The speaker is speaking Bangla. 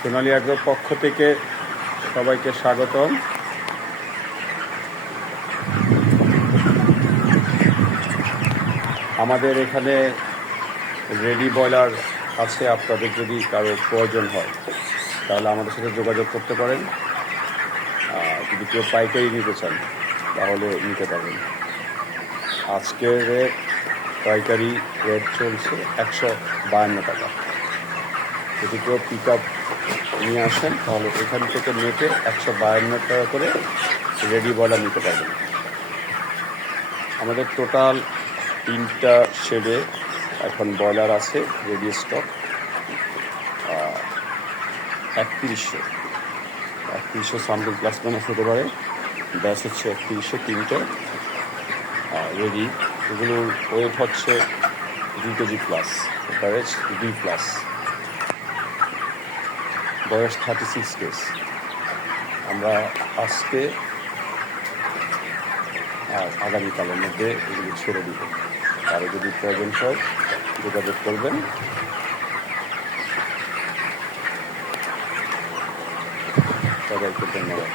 সোনালী অ্যাগ্রোর পক্ষ থেকে সবাইকে স্বাগতম। আমাদের এখানে রেডি ব্রয়লার আছে, আপনাদের যদি কারো প্রয়োজন হয় তাহলে আমাদের সাথে যোগাযোগ করতে পারেন। যদি কেউ পাইকারি নিতে চান তাহলে নিতে পারবেন। আজকের রেট পাইকারি রেট চলছে 152 টাকা। যদি কেউ পিক আপ নিয়ে আসেন তাহলে এখান থেকে নেটে 152 টাকা করে রেডি ব্রয়লার নিতে পারবেন। আমাদের টোটাল 3টা শেডে এখন ব্রয়লার আছে ready stock. 3100 something plus minus হতে পারে। ব্যাস হচ্ছে 3100 3টে রেডি। এগুলোর ওয়েট হচ্ছে 2 কেজি প্লাস, এভারেজ 2 প্লাস, বয়স 36 ডেজ। আমরা আজকে আর আগামীকালের মধ্যে এগুলো ছেড়ে দিব। আরও যদি প্রয়োজন হয় যোগাযোগ করবেন। সবাইকে ধন্যবাদ।